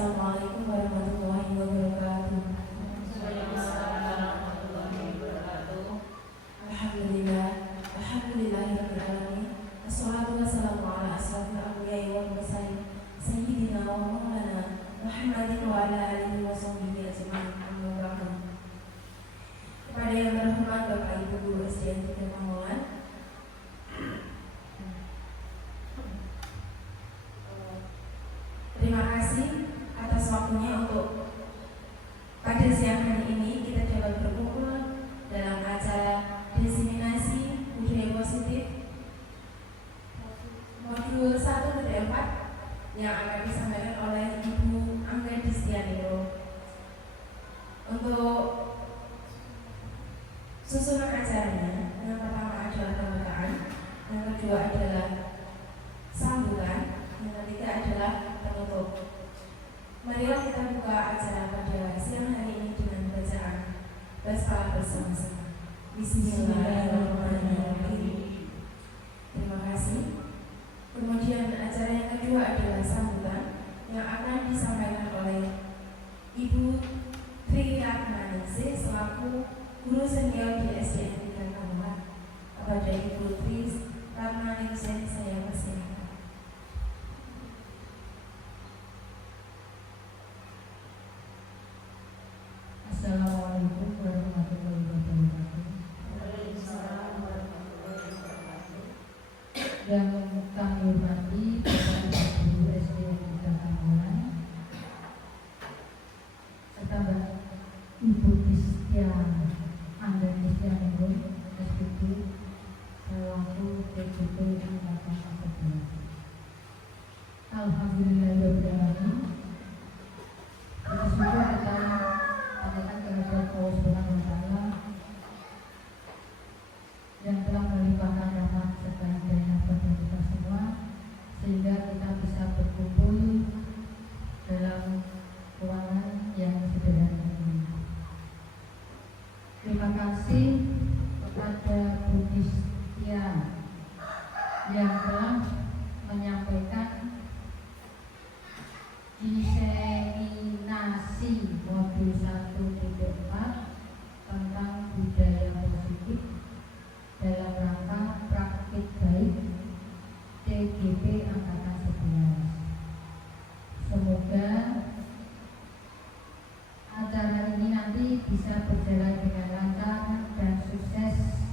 Assalamualaikum warahmatullahi wabarakatuh. Alhamdulillah, alhamdulillahirabbil alamin. Wassalatu wassalamu ala asrofil anbiya'i wal mursalin sayyidina wa maulana Muhammadin wa ala alihi wa sahbihi ajma'in. Amma ba'du. Kepada yang terhormat Bapak Ibu Guru SDN 3 Pamulan, terima kasih atas waktunya untuk pada siang hari ini kita dapat berkumpul dalam acara diseminasi budaya positif modul 1-4 yang akan disampaikan oleh Ibu Angga Distianiro. Untuk susunan acaranya, yang pertama adalah pembukaan, yang kedua adalah sambutan, yang ketiga adalah penutup. Marilah kita buka acara pada siang hari ini dengan bacaan basmalah bersama-sama. Bismillahirrahmanirrahim. Terima kasih. Kemudian acara yang kedua adalah sambutan yang akan disampaikan oleh Ibu Tri Ratnaningsih selaku guru senior di SDN 3 Pamulan. Kepada Ibu Tri Ratnaningsih saya persilakan. Assalamualaikum warahmatullahi wabarakatuh. Yang kami hormati Bapak Ibu SDN 3 Pamulan serta Ibu Distian Angga Distianiro SPG selaku PJP Angkatan 11. Alhamdulillahirobbilalamin. Bersyukur kita panjatkan kehadirat Allah Subhanahu wa Ta'ala yang telah melimpahkan rahmat serta hidayah kepada kita semua sehingga kita bisa berkumpul dalam ruangan yang sederhana ini. Terima kasih kepada Bu Distian yang telah menyampaikan diseminasi modul 1.4 tentang budaya positif dalam rangka praktik baik TGP Angkatan 11. Semoga acara ini nanti bisa berjalan dengan lancar dan sukses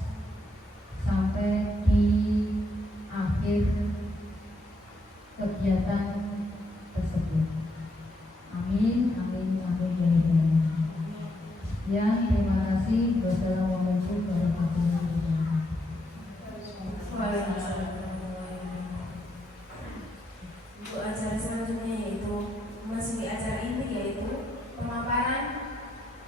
sampai di akhir kegiatan tersebut. Amin, amin, amin, ya Allah. Ya, terima kasih. Wassalamualaikum warahmatullahi wabarakatuh. Untuk acara selanjutnya yaitu memasuki acara inti yaitu pemaparan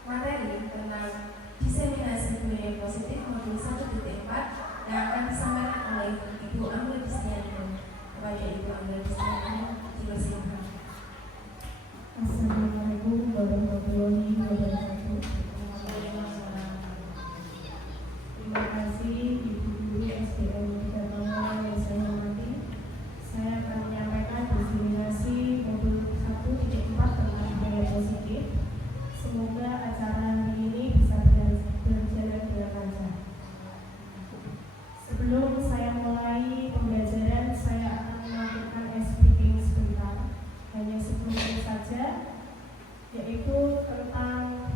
materi tentang diseminasi budaya positif modul 1.4 yang akan disampaikan oleh Ibu Angga Distianiro. Kepada Ibu Angga Distianiro, dipersilakan. Assalamualaikum warahmatullahi wabarakatuh. Terima kasih Ibu Guru SDN 3 Pamulan yang saya hormati. Saya akan menyampaikan diseminasi modul 1.4 tentang budaya positif. Semoga acara hari ini bisa berjalan dengan lancar. Sebelum saya mulai pembelajaran, saya akan melakukan speaking sebentar, hanya 10 menit saja, yaitu tentang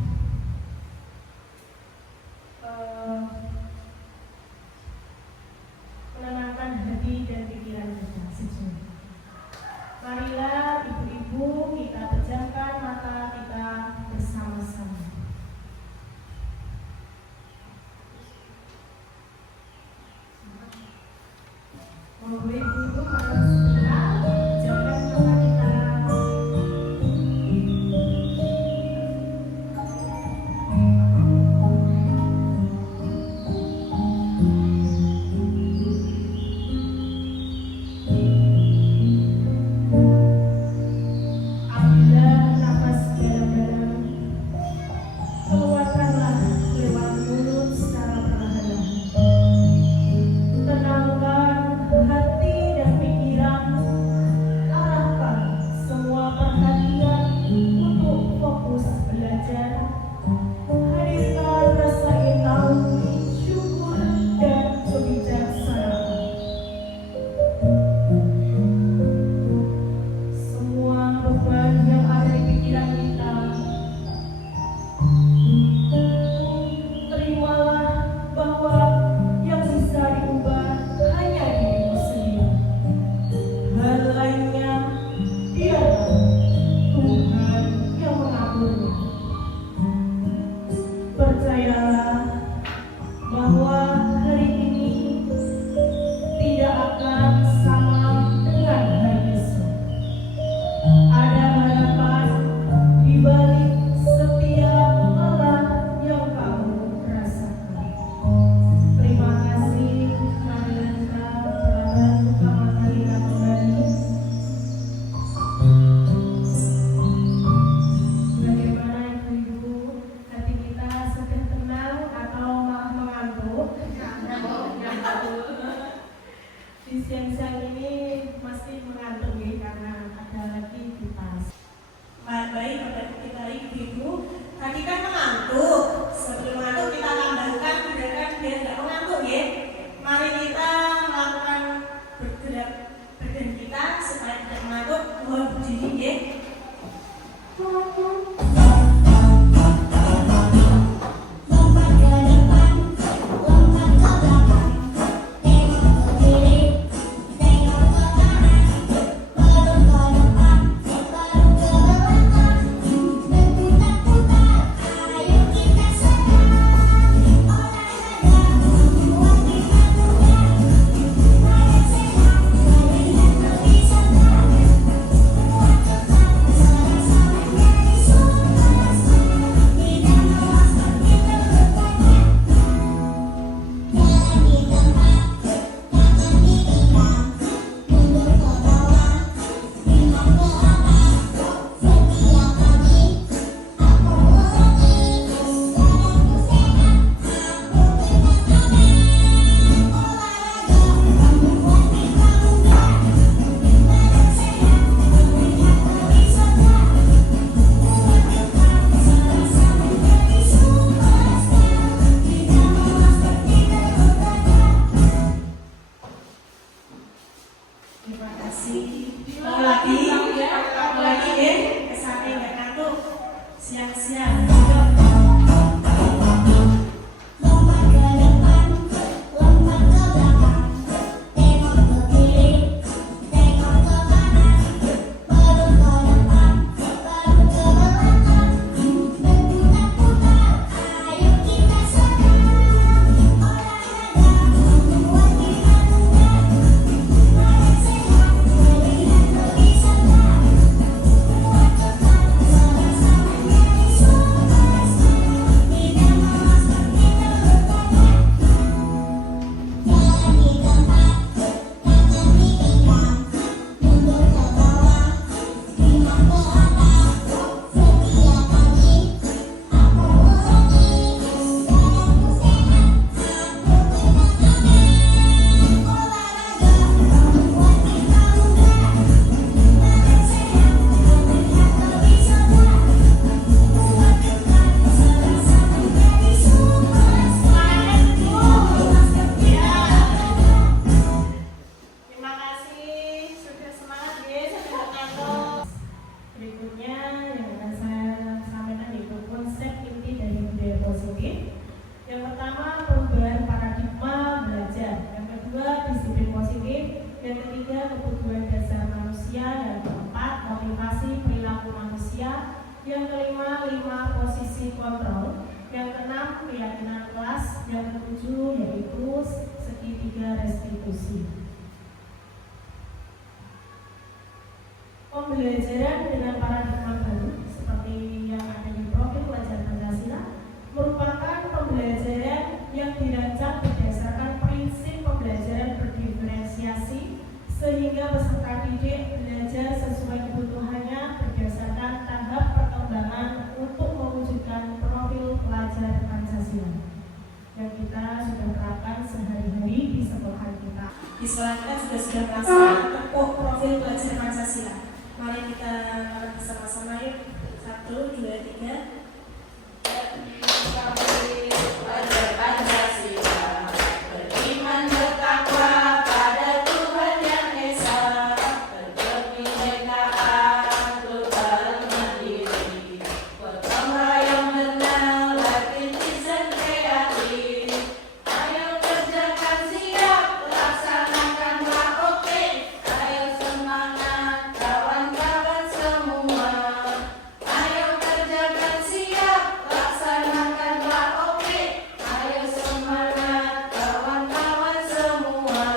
menenangkan hati dan pikiran kita sejenak. Marilah ibu-ibu kita pejamkan mata kita bersama-sama. Mohon ibu-ibu harus tenang, pejamkan mata kita. Ambillah nafas dalam-dalam, keluarkanlah lewat mulut secara perlahan-lahan. Tenangkan hati dan pikiran siang-siang ini masih mengantuk ya, karena ada lagi di tas. Baik, Bapak kita Ibu, tadi kan mengantuk. Sebelum mengantuk kita tambahkan gerakan biar tidak mengantuk ya. Mari kita melakukan bergerak badan kita supaya tidak mengantuk. Mohon berdiri ya. Terima kasih. Mau lagi ya, kesannya nggak ngantuk. Siang-siang. Lompat ke depan, lompat ke belakang, tengok ke kiri, tengok ke kanan, berut ke depan, berut ke belakang, berputar-putar, ayo kita senang, olahraga membuat kita muda, badan sehat, melihat lebih senang, kuat kekal bersama jadi superstar, tidak malas pergi terlupakan. Jalan di tempat, tangan digenggam, mundur ke bawah, lihat ke atas, setiap pagi aku beroptimis, badanku sehat, aku bertenang, olahraga membuat kita muda, badan sehat, melihat lebih segar, kuat kekal bersama jadi superstar, masker kita Terima kasih sudah semangat ya sampai ngantuk. Berikutnya yang akan saya sampaikan yaitu konsep inti dari budaya positif. Yang pertama, perubahan paradigma belajar. Yang kedua, disiplin positif. Yang ketiga, kebutuhan dasar manusia. Yang keempat, motivasi perilaku manusia. Yang kelima, 5 posisi kontrol. Yang keenam, keyakinan kelas. Yang ketujuh, yaitu segitiga restitusi. Pembelajaran dengan paradigma baru seperti yang ada di profil pelajar Pancasila merupakan pembelajaran yang dirancang berdasarkan prinsip pembelajaran berdiferensiasi sehingga peserta didik belajar sesuai kebutuhannya berdasarkan tahap perkembangan untuk mewujudkan profil pelajar Pancasila yang kita sudah terapkan sehari-hari di sekolah kita. Di sekolah kita juga sudah melaksanakan tepuk profil pelajar Pancasila. Mari kita lakukan bersama-sama yuk. 1, 2, 3. Pelajar Pancasila beriman bertakwa pada Tuhan Yang Esa, berkebinekaan global mandiri, gotong royong benar, netizen kreatif. Ayo kerjakan siap, laksanakanlah oke. Ayo semangat kawan-kawan semua. Ayo kerjakan siap, laksanakanlah oke. Ayo semangat kawan-kawan semua.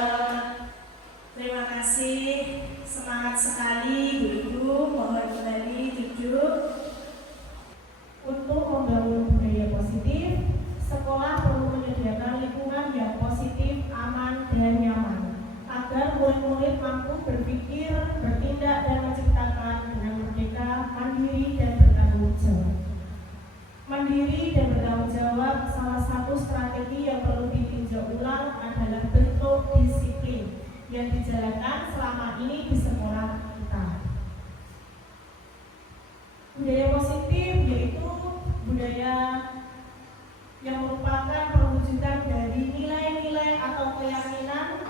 Terima kasih, semangat sekali Ibu-ibu. Mohon kembali duduk. Untuk membangun budaya positif, sekolah perlu menyediakan lingkungan yang positif, aman, dan nyaman agar murid-murid mampu berpikir, bertindak, dan menciptakan dengan merdeka, mandiri, dan bertanggung jawab. Mandiri dan bertanggung jawab, salah satu strategi yang perlu ditinjau ulang adalah bentuk disiplin yang dijalankan selama ini di sekolah kita. Budaya positif yaitu budaya yang merupakan perwujudan dari nilai-nilai atau keyakinan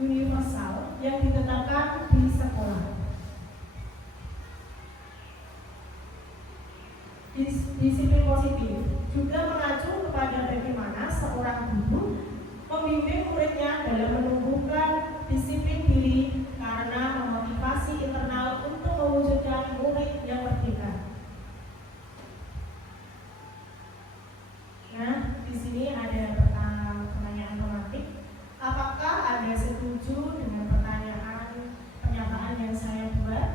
universal yang ditetapkan di sekolah. Disiplin positif juga mengacu kepada bagaimana seorang guru membimbing muridnya dalam menumbuhkan disiplin diri karena memotivasi internal untuk mewujudkan murid yang merdeka. Nah, di sini ada pertanyaan tematik. Apakah Anda setuju dengan pernyataan yang saya buat?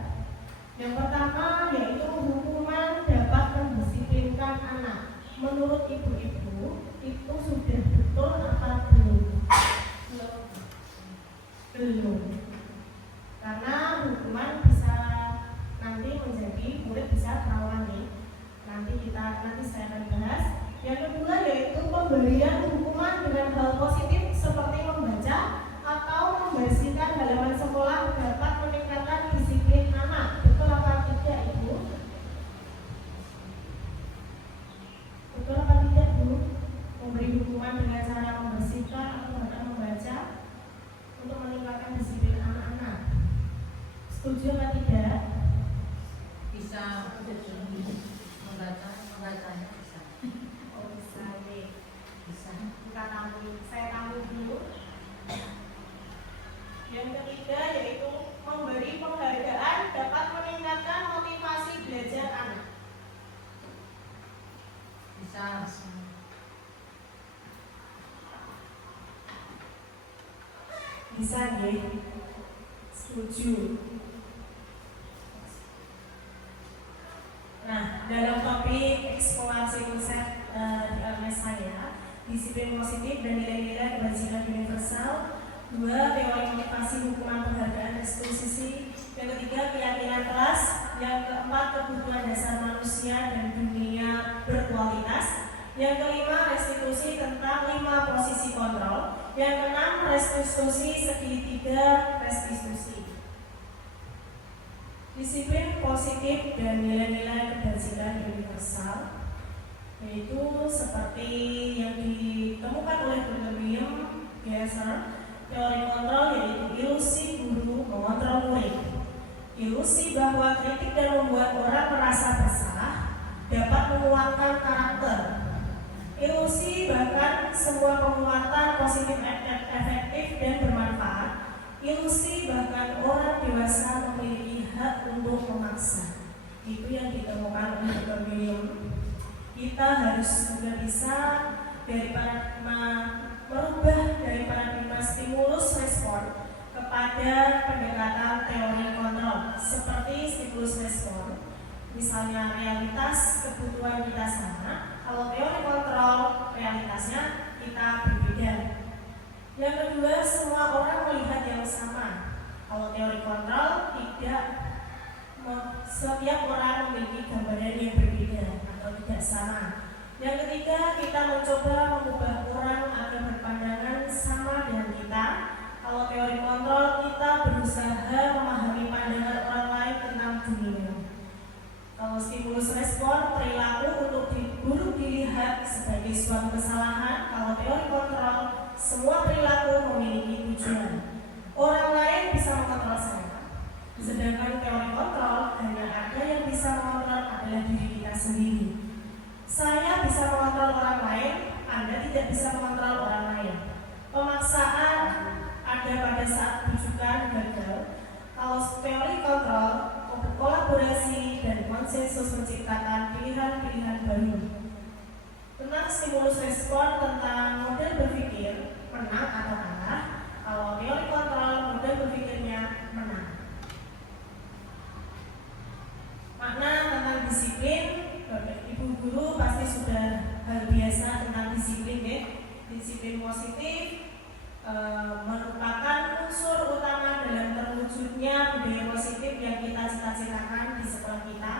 Yang pertama yaitu hukuman dapat mendisiplinkan anak. Menurut ibu-ibu itu sudah betul apa belum? Belum. Karena hukuman bisa nanti menjadi murid bisa terawani. Nanti saya akan bahas. Yang kedua yaitu pemberian hukuman dengan hal positif seperti membaca atau membersihkan halaman sekolah dapat meningkatkan disiplin anak. Betul apa tidak, Ibu? Betul apa tidak, Bu? Memberi hukuman dengan cara membersihkan atau bahkan membaca untuk meningkatkan disiplin anak-anak. Setuju apa tidak? Bisa membacanya bisa. Oh, bisa deh. Bisa. Saya tampil dulu. Yang ketiga yaitu memberi penghargaan dapat meningkatkan motivasi belajar anak. Bisa. Bisa deh. Setuju. Nah, dalam topik eksplorasi konsep di LMS saya, disiplin positif dan nilai-nilai kebajikan universal, 2. Teori motivasi hukuman penghargaan restitusi, yang ketiga keyakinan kelas, yang keempat kebutuhan dasar manusia dan dunia berkualitas, yang kelima restitusi tentang 5 posisi kontrol, yang keenam restitusi segitiga restitusi. Disiplin positif dan nilai-nilai kebajikan universal yaitu seperti yang ditemukan oleh William Glasser. Teori kontrol yaitu ilusi guru mengontrol murid. Ilusi bahwa kritik dan membuat orang merasa bersalah dapat menguatkan karakter. Ilusi bahkan semua penguatan positif efektif dan bermanfaat. Ilusi bahkan orang dewasa memiliki hak untuk memaksa. Itu yang ditemukan oleh Dr. William. Kita harus juga bisa merubah dari paradigma stimulus respon kepada pendekatan teori kontrol seperti stimulus respon. Misalnya realitas kebutuhan kita sama, kalau teori kontrol realitasnya kita berbeda. Yang kedua, semua orang melihat yang sama. Kalau teori kontrol tidak, setiap orang memiliki gambaran yang berbeda atau tidak sama. Yang ketiga, kita mencoba mengubah orang agar berpandangan sama dengan kita. Kalau teori kontrol, kita berusaha memahami pandangan orang lain tentang dunia. Kalau stimulus respon, perilaku untuk buruk dilihat sebagai suatu kesalahan. Kalau teori kontrol, semua perilaku memiliki tujuan. Orang lain bisa mengontrol saya, sedangkan teori kontrol hanya ada yang bisa mengontrol adalah diri kita sendiri. Saya bisa mengontrol orang lain, Anda tidak bisa mengontrol orang lain. Pemaksaan ada pada saat rujukan gagal. Kalau teori kontrol, kolaborasi dan konsensus menciptakan pilihan-pilihan baru. Tentang stimulus respon tentang model berpikir menang atau kalah. Kalau teori kontrol, model berpikirnya menang. Makna tentang disiplin, Ibu guru pasti sudah hal biasa tentang disiplin ya. Disiplin positif merupakan unsur utama dalam terwujudnya budaya positif yang kita cita-citakan di sekolah kita.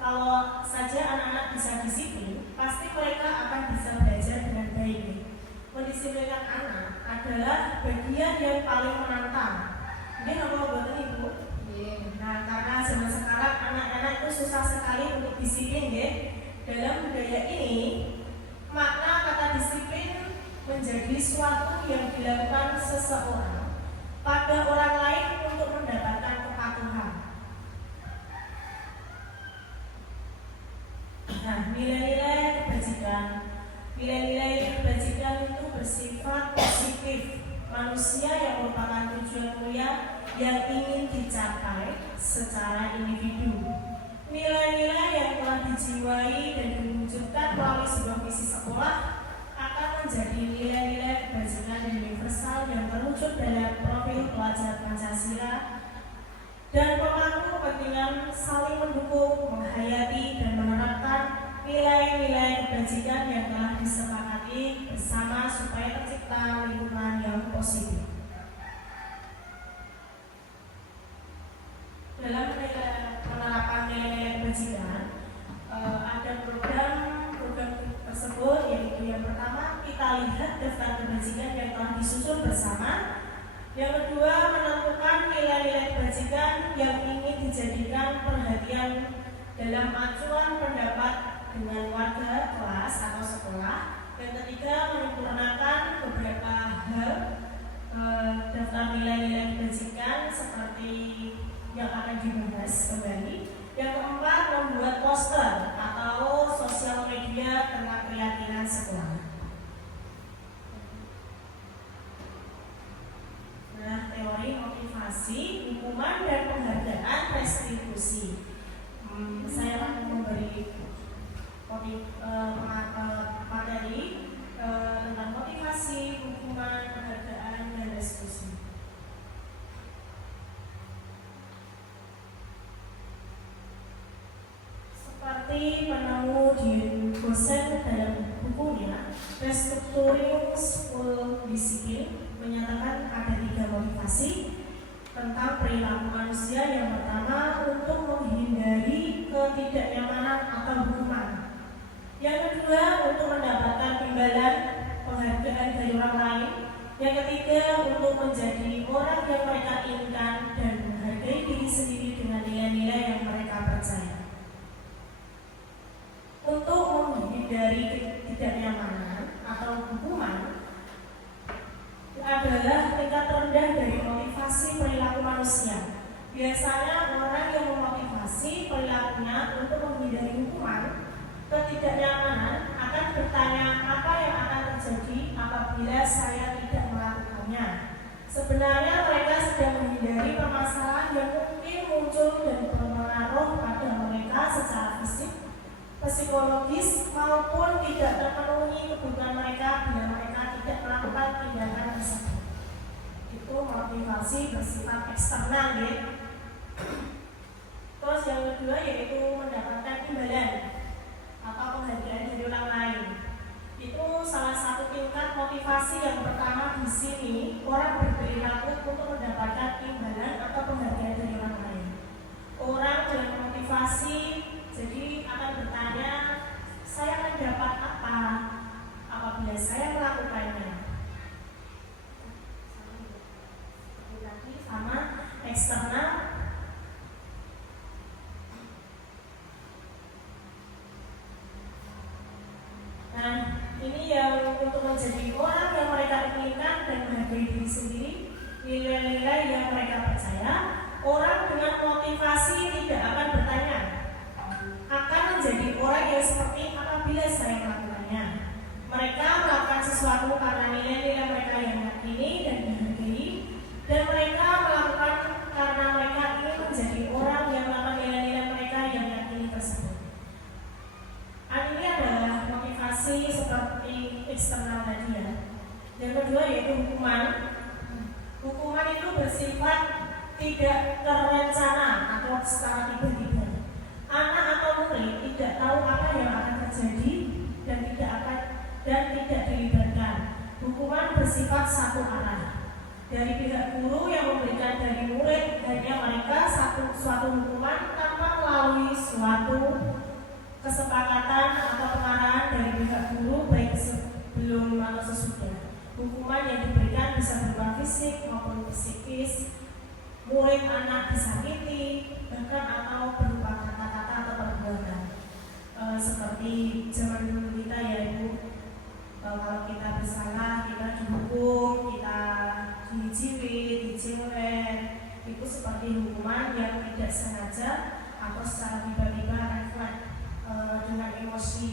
Kalau saja anak-anak bisa disiplin, pasti mereka akan bisa belajar dengan baik. Mendisiplinkan anak adalah bagian yang paling menantang Dalam budaya ini, makna kata disiplin menjadi suatu yang dilakukan seseorang pada orang lain untuk mendapatkan kepatuhan. Nah, nilai-nilai kebajikan itu bersifat positif. Manusia yang merupakan tujuan mulia yang ingin dicapai secara individu. Nilai-nilai yang telah dijiwai dan diwujudkan melalui sebuah misi sekolah akan menjadi nilai-nilai kebajikan universal yang terwujud dalam profil pelajar Pancasila dan pemangku kepentingan saling mendukung, menghayati, dan menerapkan nilai-nilai kebajikan yang telah disepakati bersama supaya tercipta lingkungan yang positif. Dalam penerapan nilai-nilai kebajikan, ada program tersebut, yaitu yang pertama kita lihat daftar kebajikan yang telah disusun bersama. Yang kedua, menentukan nilai-nilai kebajikan yang ingin dijadikan perhatian dalam acuan pendapat dengan warga kelas atau sekolah. Yang ketiga, menyempurnakan beberapa hal daftar nilai-nilai kebajikan seperti yang akan dibahas kembali. Yang keempat, membuat poster atau sosial media tentang keyakinan sekolah. Nah, teori motivasi, hukuman, dan penghargaan restribusi. Saya akan memberi materi tentang motivasi, hukuman, penghargaan, dan restribusi. Seperti penemu di Gosen dalam bukunya Restructuring School Discipline menyatakan ada 3 motivasi tentang perilaku manusia. Yang pertama, untuk menghindari ketidaknyamanan atau hukuman. Yang kedua, untuk mendapatkan imbalan penghargaan dari orang lain. Yang ketiga, untuk menjadi orang yang mereka inginkan dan menghargai diri sendiri dengan nilai-nilai yang mereka percaya. Untuk menghindari ketidaknyamanan atau hukuman adalah tingkat terendah dari motivasi perilaku manusia. Biasanya orang yang memotivasi perilakunya untuk menghindari hukuman, ketidaknyamanan akan bertanya apa yang akan terjadi apabila saya tidak melakukannya. Sebenarnya mereka sedang menghindari permasalahan yang mungkin muncul dan berpengaruh pada mereka secara fisik, psikologis, maupun tidak terpenuhi kebutuhan mereka bila mereka tidak melakukan tindakan tersebut. Itu motivasi bersifat eksternal, ya. Terus yang kedua yaitu mendapatkan imbalan atau penghargaan dari orang lain. Itu salah satu tingkat motivasi yang pertama di sini. Orang berperilaku untuk mendapatkan imbalan atau penghargaan dari orang lain. Orang dengan motivasi jadi akan bertanya, saya akan dapat apa apabila saya melakukannya. Sama eksternal. Nah, ini yang untuk menjadi orang yang mereka inginkan dan menghargai diri sendiri, nilai-nilai yang mereka percaya. Orang dengan motivasi tidak akan bertanya, akan menjadi orang yang seperti apabila saya melakukannya. Mereka melakukan sesuatu karena nilai-nilai mereka yang yakini dan dihargai, dan mereka melakukan karena mereka ingin menjadi orang yang melakukan nilai-nilai mereka yang yakini tersebut. Ini adalah motivasi seperti eksternal tadi, ya. Yang kedua yaitu hukuman. Hukuman itu bersifat tidak terencana atau secara tiba-tiba. Anak atau murid tidak tahu apa yang akan terjadi dan tidak dilibatkan. Hukuman bersifat satu arah. Dari pihak guru yang memberikan dari murid hanya mereka suatu hukuman tanpa melalui suatu kesepakatan atau pengarahan dari pihak guru baik sebelum atau sesudah. Hukuman yang diberikan bisa berupa fisik maupun psikis. Murid anak disakiti bahkan atau berupa kata-kata atau perbuatan. seperti zaman dulu kita ya Ibu, kalau kita bersalah kita dihukum, kita diciwi, dicewek, itu seperti hukuman yang tidak sengaja atau secara tiba-tiba refleks dengan emosi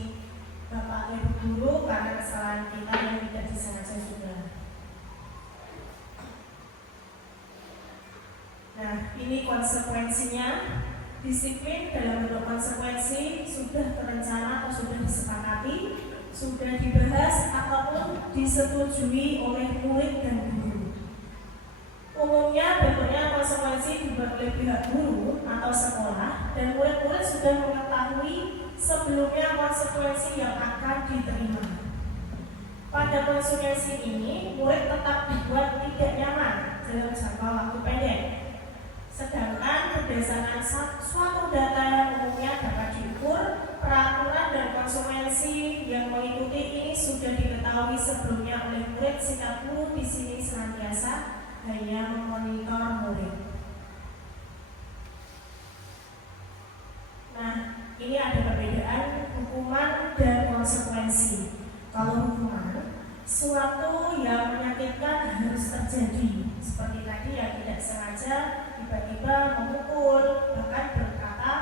Bapak Ibu guru karena kesalahan kita yang tidak disengaja juga. Nah, ini konsekuensinya. Disiplin dalam bentuk konsekuensi sudah terencana atau sudah disepakati, sudah dibahas ataupun disetujui oleh murid dan guru. Umumnya bentuknya konsekuensi dibuat oleh pihak guru atau sekolah, dan murid-murid sudah mengetahui sebelumnya konsekuensi yang akan diterima. Pada konsekuensi ini, murid tetap dibuat tidak nyaman dalam jangka waktu pendek. Sedangkan berdasarkan suatu data yang umumnya dapat diukur, peraturan dan konsekuensi yang mengikuti ini sudah diketahui sebelumnya oleh murid, sehingga guru di sini senantiasa hanya memonitor murid. Nah, ini ada perbedaan hukuman dan konsekuensi. Kalau hukuman, suatu yang menyakitkan harus terjadi, seperti tadi yang tidak sengaja tiba-tiba memukul, bahkan berkata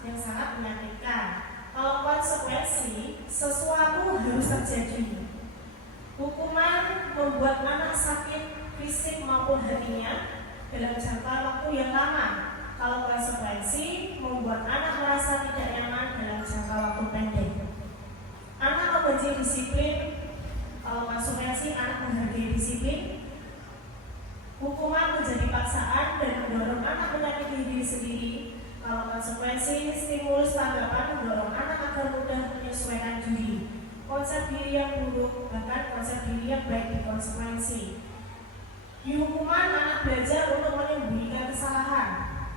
yang sangat menyakitkan. Kalau konsekuensi, sesuatu harus terjadi. Hukuman membuat anak sakit fisik maupun hatinya dalam jangka waktu yang lama. Kalau konsekuensi membuat anak merasa tidak nyaman dalam jangka waktu pendek. Anak membenci disiplin. Kalau konsekuensi, anak menghargai disiplin. Hukuman menjadi paksaan dan mendorong anak menyakiti diri sendiri. Kalau konsekuensi, stimulus tanggapan mendorong anak agar mudah menyesuaikan diri. Konsep diri yang buruk, bahkan konsep diri yang baik di konsekuensi. Di hukuman, anak belajar untuk menyembunyikan kesalahan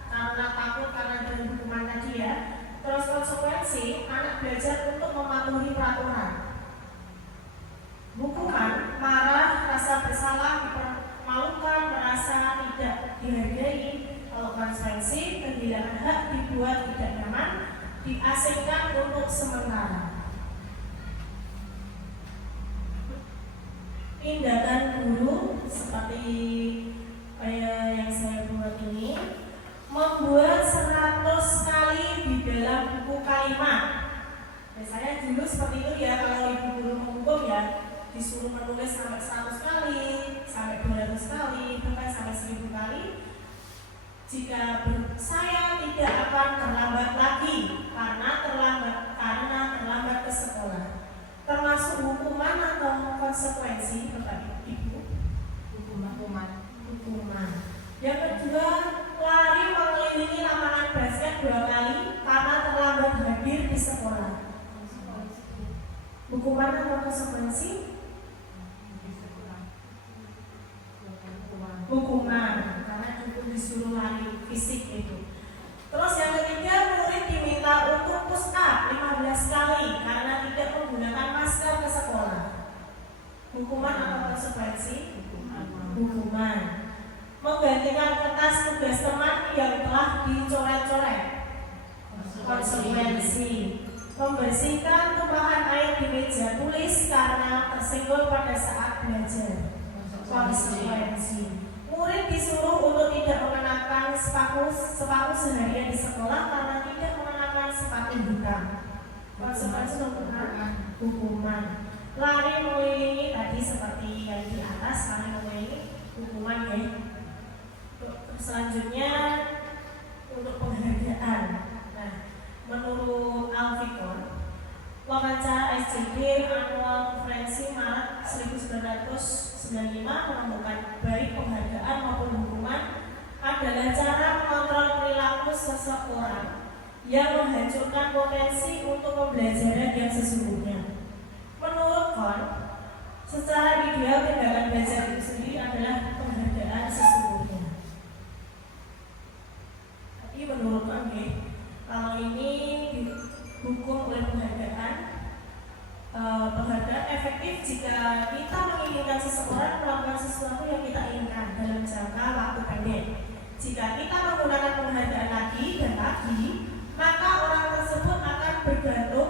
karena takut karena dari hukuman tadi ya. Terus konsekuensi, anak belajar untuk mematuhi peraturan. Hukuman, marah, rasa bersalah, dipermalukan, merasa tidak dihargai. Kalau konsekuensi, kehilangan hak, dibuat tidak nyaman, diasingkan untuk sementara. Tindakan guru seperti yang saya buat ini, membuat 100 kali di dalam buku kalimat. Saya dulu seperti itu ya, kalau ibu guru menghukum ya disuruh menulis sampai 100 kali, sampai 200 kali, bahkan sampai 1000 kali. Jika saya tidak akan terlambat lagi karena terlambat ke sekolah. Termasuk hukuman atau konsekuensi, Bapak Ibu? Hukuman. Yang kedua, lari mengelilingi lapangan basket 2 kali karena terlambat hadir di sekolah. Hukuman atau konsekuensi? Hukuman, karena cukup disuruh lari fisik itu. Terus yang ketiga, murid diminta untuk push up 15 kali karena tidak menggunakan masker ke sekolah. Hukuman atau konsekuensi? Hukuman. Menggantikan kertas tugas teman yang telah dicoret-coret. Konsekuensi. Membersihkan tumpahan air di meja tulis karena tersenggol pada saat belajar. Konsekuensi. Murid disuruh untuk tidak mengenakan sepatu seharian di sekolah karena tidak mengenakan sepatu hitam. Konsekuensi hukuman. Lari mengelilingi tadi seperti yang di atas, lari mengelilingi hukuman ya. Selanjutnya untuk penghargaan. Nah, menurut Alfikon, wawancara SCD Annual Konferensi Maret 1995 menemukan baik penghargaan maupun hukuman adalah cara mengontrol perilaku seseorang yang menghancurkan potensi untuk pembelajaran yang sesungguhnya. Menurut Kon, secara ideal tindakan belajar itu sendiri adalah penghargaan sesungguhnya. Tapi menurut Kon, kalau ini dihukum oleh penghargaan efektif jika kita menginginkan seseorang melakukan sesuatu yang kita inginkan dalam jangka waktu pendek. Jika kita menggunakan penghargaan lagi dan lagi, maka orang tersebut akan bergantung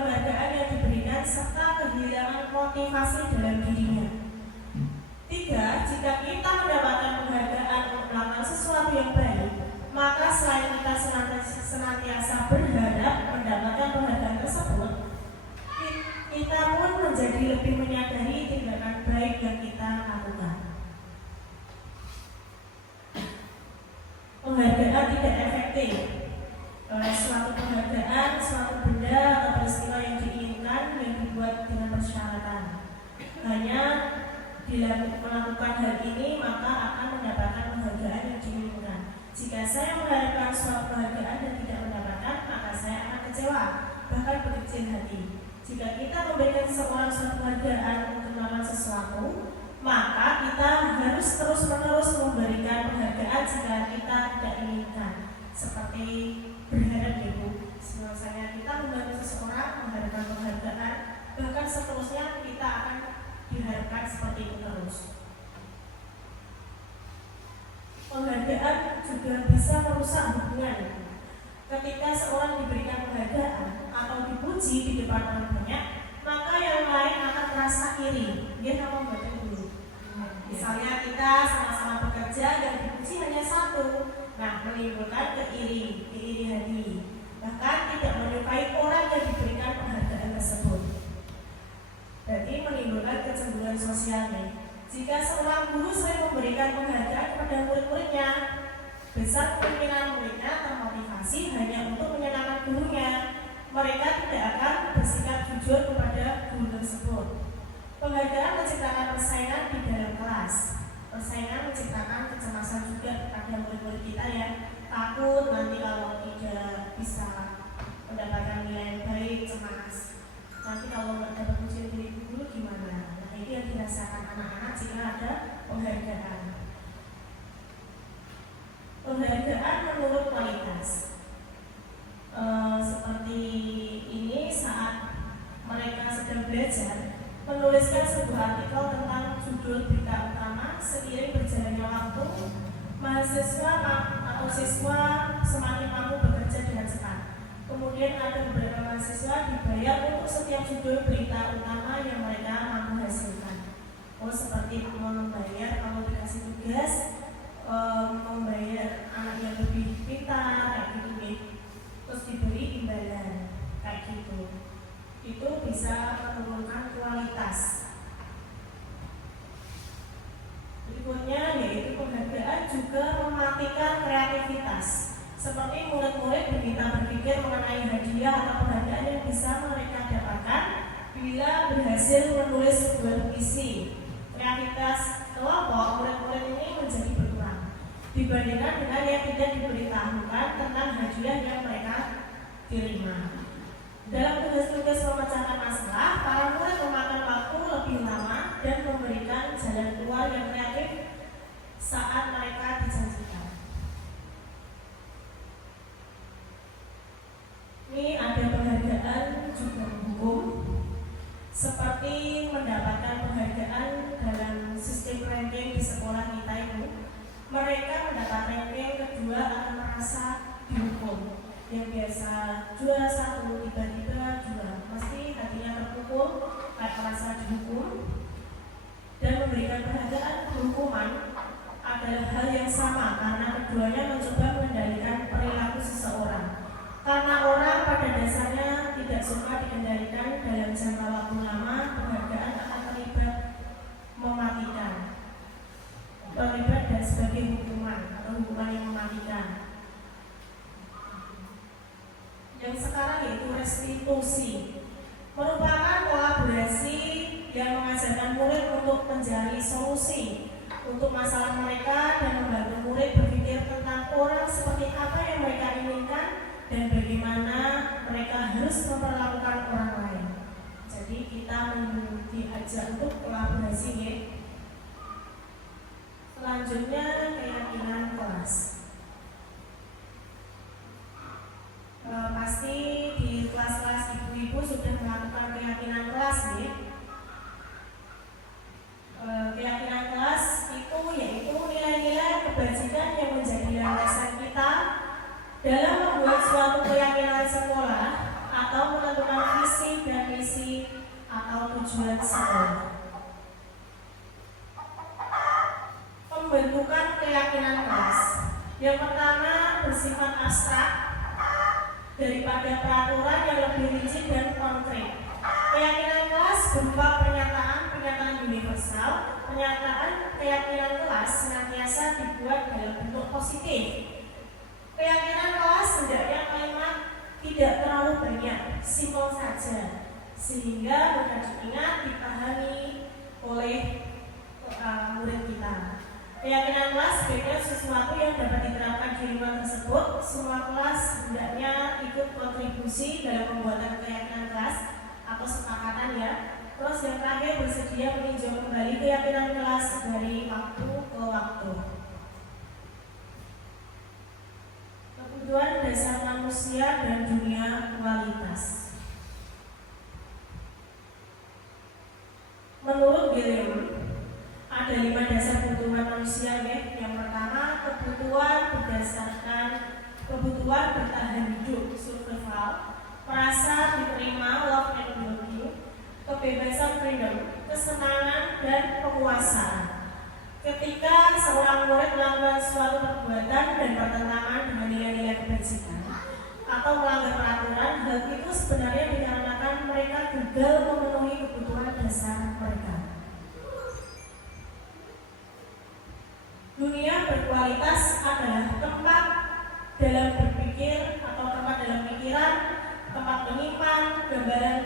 penghargaan yang diberikan serta kehilangan motivasi dalam dirinya. 3. Jika kita mendapatkan penghargaan untuk melakukan sesuatu yang baik, maka selain kita senantiasa berharap mendapatkan penghargaan tersebut, kita pun menjadi lebih menyadari tindakan baik yang kita lakukan. Penghargaan tidak efektif. Suatu penghargaan, suatu benda atau peristiwa yang diinginkan yang dibuat dengan persyaratan. Hanya bila melakukan hal ini maka akan mendapatkan penghargaan yang diinginkan. Jika saya mengharapkan suatu penghargaan dan tidak mendapatkan, maka saya akan kecewa, bahkan berkecil hati. Jika kita memberikan seseorang suatu penghargaan untuk melakukan sesuatu, maka kita harus terus-menerus memberikan penghargaan jika kita tidak inginkan. Seperti berharap ibu, misalnya kita membantu seseorang mengharapkan penghargaan, bahkan seterusnya kita akan diharapkan seperti itu terus. Penghargaan juga bisa merusak hubungan. Ketika seorang diberikan penghargaan atau dipuji di depan orang banyak, maka yang lain akan merasa iri. Dia akan membantu dulu. Misalnya kita sama-sama bekerja dan dipuji hanya satu, nah menimbulkan keiri hati. Bahkan tidak menyukai orang yang diberikan penghargaan tersebut. Berarti menimbulkan kecemburuan sosialnya. Jika seorang guru sering memberikan penghargaan kepada murid-muridnya, besar kemungkinan muridnya termotivasi hanya untuk menyenangkan gurunya. Mereka tidak akan bersikap jujur kepada guru tersebut. Penghargaan menciptakan persaingan di dalam kelas. Persaingan menciptakan kecemasan juga kepada murid-murid kita yang takut nanti kalau tidak bisa mendapatkan nilai yang baik, cemas. Nanti kalau nggak dapat ujian dari guru gimana? Nah, ini yang dirasakan anak-anak jika ada penghargaan. Penghargaan menurut kualitas. Seperti ini saat mereka sedang belajar menuliskan sebuah artikel tentang judul berita utama. Seiring berjalannya waktu, mahasiswa atau siswa semakin mampu bekerja dengan cepat. Kemudian ada beberapa mahasiswa dibayar untuk setiap judul berita utama yang mereka mampu hasilkan. Seperti membayar kalau dikasih tugas, membayar anak yang lebih pintar, kayak gitu nih. Terus diberi imbalan, kayak gitu. Itu bisa menurunkan kualitas. Berikutnya yaitu penghargaan juga mematikan kreativitas. Seperti murid-murid diminta berpikir mengenai hadiah atau penghargaan yang bisa mereka dapatkan bila berhasil menulis sebuah puisi. Kreativitas kelompok murid-murid ini menjadi berkurang dibandingkan dengan yang tidak diberitahukan tentang hadiah yang mereka terima. Dalam tugas-tugas memecahkan masalah, para murid memakan waktu lebih lama dan memberikan jalan keluar yang kreatif saat mereka dijanjikan. Ini ada penghargaan juga hukum, seperti mendapatkan penghargaan dalam sistem ranking di sekolah kita itu. Mereka mendapat ranking kedua akan merasa dihukum. Yang biasa juara 1 tiba-tiba juara, pasti hatinya terpukul, kayak merasa dihukum. Dan memberikan penghargaan hukuman adalah hal yang sama karena keduanya mencoba mengendalikan perilaku seseorang. Karena orang pada dasarnya tidak suka dikendalikan dalam jangka waktu lama, penghargaan akan terlibat mematikan, terlibat dan sebagai hukuman atau hukuman yang mematikan. Yang sekarang yaitu restitusi, merupakan kolaborasi yang mengajarkan murid untuk mencari solusi untuk masalah mereka dan membantu murid berpikir tentang orang seperti apa yang mereka inginkan dan bagaimana mereka harus memperlakukan orang lain. Jadi kita diajak untuk kolaborasi ya. Selanjutnya keyakinan kelas. Pasti di kelas-kelas ibu-ibu sudah melakukan keyakinan kelas nih. Keyakinan kelas itu yaitu nilai-nilai kebajikan yang menjadi landasan kita dalam membuat suatu keyakinan sekolah atau menentukan visi dan misi atau tujuan sekolah. Pembentukan keyakinan kelas. Yang pertama bersifat abstrak daripada peraturan yang lebih rigid dan konkret. Keyakinan kelas berupa pernyataan universal. Keyakinan kelas senantiasa dibuat dalam bentuk positif. Keyakinan kelas hendaknya kalimat tidak terlalu banyak, simpel saja, sehingga mudah diingat, dipahami oleh murid kita. Keyakinan kelas sebagai sesuatu yang dapat diterapkan di lingkungan tersebut. Semua kelas hendaknya ikut kontribusi dalam pembuatan keyakinan kelas atau sepakatan ya. Terus yang terakhir bersedia meninjau kembali keyakinan kelas dari waktu ke waktu. Kebutuhan dasar manusia dan dunia kualitas. Menurut William, ada 5 dasar kebutuhan manusia ya. Yang pertama, kebutuhan berdasarkan kebutuhan bertahan hidup, survival, merasa diterima, love and belonging, kebebasan freedom, kesenangan dan kepuasan. Ketika seorang murid melakukan suatu perbuatan dan bertentangan dengan nilai-nilai kebajikan atau melanggar peraturan, hal itu sebenarnya dikarenakan mereka gagal memenuhi kebutuhan dasar mereka. Dunia berkualitas adalah tempat dalam berpikir atau tempat dalam pikiran, tempat menyimpan gambaran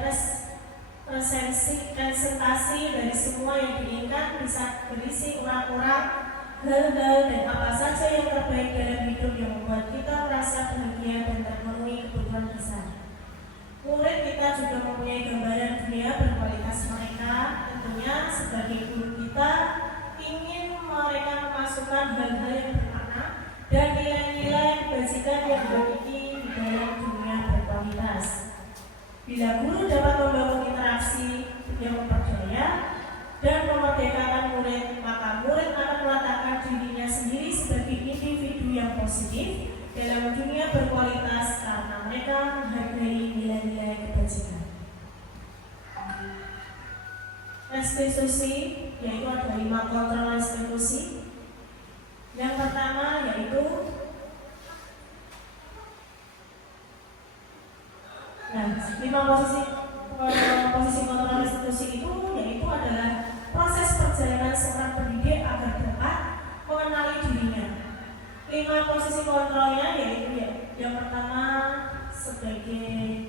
presentasi dari semua yang diinginkan, bisa berisi urak-urak hal-hal dan apa saja yang terbaik dalam hidup yang membuat kita merasa bahagia dan terpenuhi kebutuhan besar. Murid kita juga mempunyai gambaran dunia berkualitas mereka. Tentunya sebagai guru kita ingin mereka memasukkan hal-hal yang bermakna dan nilai-nilai kebajikan yang dimiliki di dalam dunia berkualitas. Bila guru dapat membangun interaksi yang mempercaya dan memerdekakan murid, maka murid akan meletakkan dirinya sendiri sebagai individu yang positif dalam dunia berkualitas karena mereka menghargai nilai-nilai kebajikan. Restitusi, yaitu ada 5 kontrol restitusi. Yang pertama yaitu Nah, 5 posisi kontrol restitusi itu yaitu adalah proses perjalanan seorang pendidik agar dapat mengenali dirinya. 5 posisi kontrolnya yaitu yang pertama sebagai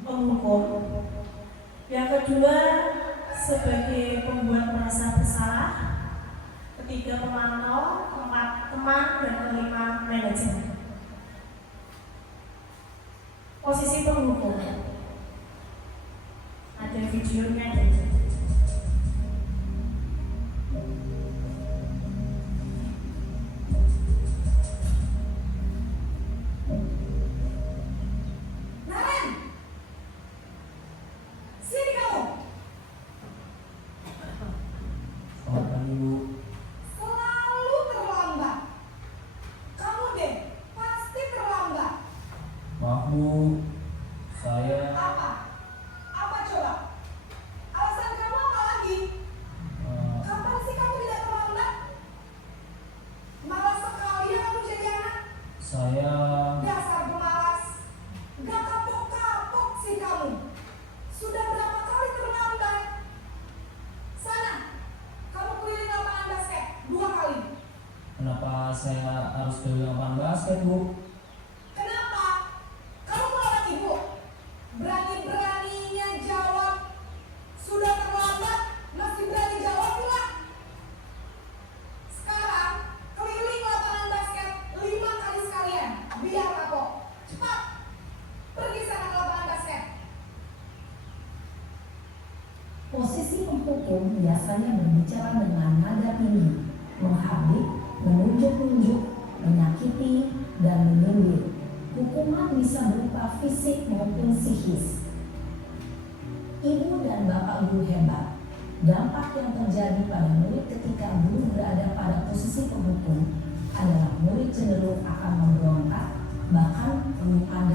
penghukum, yang kedua sebagai pembuat merasa bersalah, ketiga pemantau, keempat teman, dan kelima manajer. Posisi penghukum ada videonya. Naren, sini kamu. Selamat pagi, Bu. Selalu terlambat. Kamu deh pasti terlambat. Maaf, Bu. Saya Apa? Apa coba? Alasan kamu apa lagi? Kapan sih kamu tidak terlambat? Malas sekali ya kamu jadi anak. saya Dasar pemalas. Gak kapok-kapok sih kamu. Sudah berapa kali terlambat? Sana, kamu keliling lapangan basket 2 kali. kenapa saya harus ke lapangan basket, Bu? Kenapa? Kamu melawan ibu. Berani-beraninya jawab. Sudah terlambat, masih berani jawab pula. Sekarang, keliling lapangan basket 5 kali sekalian. Biar kapok. Cepat. Pergi sana ke lapangan basket. Posisi penghukum biasanya berbicara dengan nada tinggi, menghabis, menunjuk-nunjuk, menyakiti, dan menyindir. Hukuman bisa berupa fisik maupun psikis. Ibu dan bapak guru hebat. Dampak yang terjadi pada murid ketika guru berada pada posisi penghukum adalah murid cenderung akan memberontak, bahkan rentan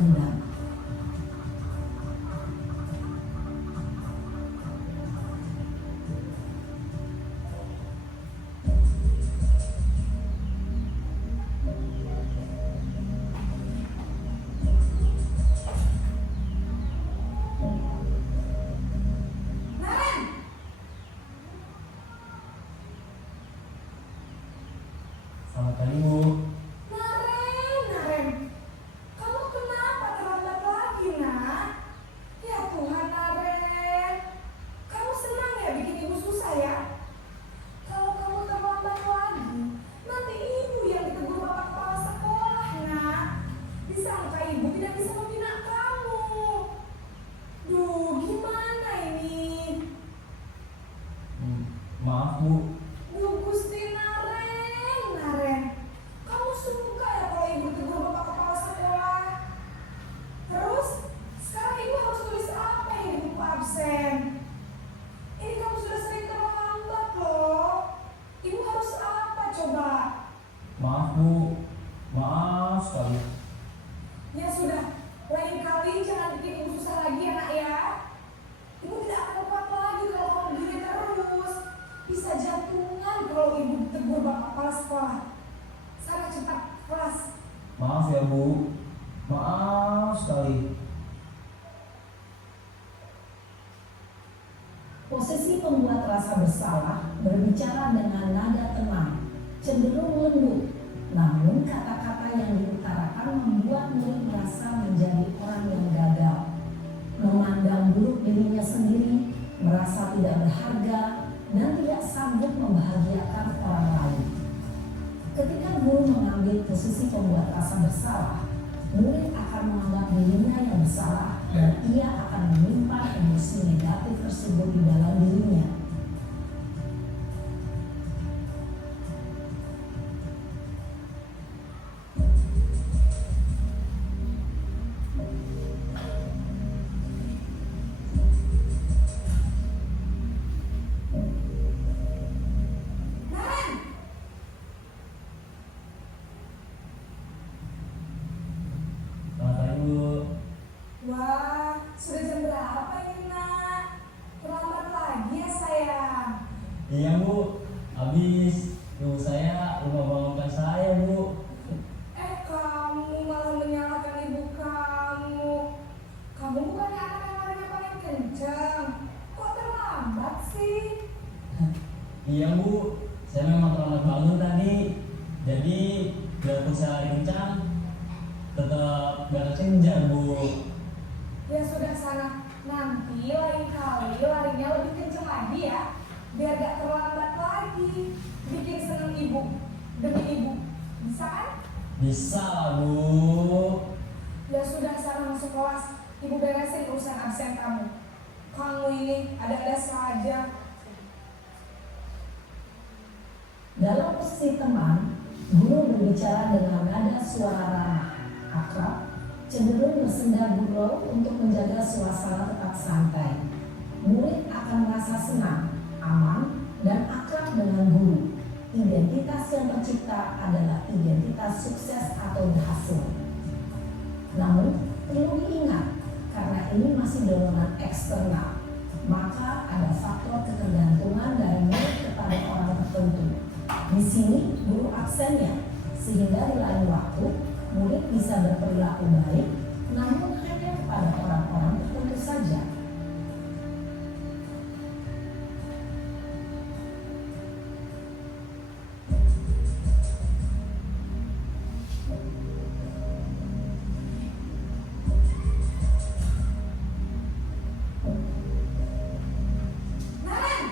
Selamat pagi, Bu. Naren, kamu kenapa terlambat lagi, nak? Ya Tuhan, Naren, kamu senang ya bikin ibu susah ya? Kalau kamu terlambat lagi, nanti ibu yang ditegur bapak kepala sekolah, nak. Disangka ibu tidak bisa membina kamu. Duh, gimana ini? Maaf, Bu. Duh, Gusti Naren, kamu suka ya kalau ibu tegur bapak kepala sekolah? Terus, sekarang ibu harus tulis apa yang di buku absen? Ini kamu sudah sering terlambat loh. Ibu harus apa coba? Maaf, Bu. Maaf sekali. Ya sudah, lain kali jangan bikin ibu susah lagi ya nak ya. Ibu tidak akan kuat lagi kalau kamu begini terus. Bisa jantungan kalau ibu tegur bapak kepala sekolah. Sana cepat kelas. Maaf ya, Bu. Maaf sekali. Posisi pembuat rasa bersalah berbicara dengan nada tenang, cenderung lembut. Namun kata-kata yang diutarakan membuat murid merasa menjadi orang yang gagal, memandang buruk dirinya sendiri, merasa tidak berharga, dan tidak sanggup membahagiakan orang lain. Ketika guru mengambil posisi pembuat rasa bersalah, murid akan menganggap dirinya yang bersalah dan ia akan menyimpan emosi negatif tersebut di dalam dirinya. Naren, Selamat pagi, Bu. wah sudah jam berapa ini nak? Terlambat lagi ya sayang. Iya, Bu. Habis ibu saya lupa bangunkan saya, Bu. Kamu malah menyalahkan ibu kamu. Kamu bukannya anak yang larinya paling kencang. Kok terlambat sih? Iya, Bu. Saya memang terlambat bangun tadi. Jadi, biarpun saya lari kencang, tetap gak kekejar, Bu. Ya sudah sana. Nanti lain kali larinya lebih kencang lagi ya. Biar gak terlambat lagi. Bikin seneng ibu. Demi ibu. Bisa kan? Bisa lah, Bu. Ya sudah sana masuk kelas. Ibu beresin urusan absen kamu. Kamu ini ada-ada saja. Dalam posisi teman, guru berbicara dengan nada suara ramah, akrab, cenderung bersenda gurau untuk menjaga suasana tetap santai. Murid akan merasa senang, aman, dan akrab dengan guru. Identitas yang tercipta adalah identitas sukses atau berhasil. Namun, perlu diingat, karena ini masih dorongan eksternal, maka ada faktor ketergantungan dari murid kepada orang tertentu. Di sini guru absennya, sehingga di lain waktu murid bisa berperilaku baik, namun hanya kepada orang-orang tertentu saja. Naren,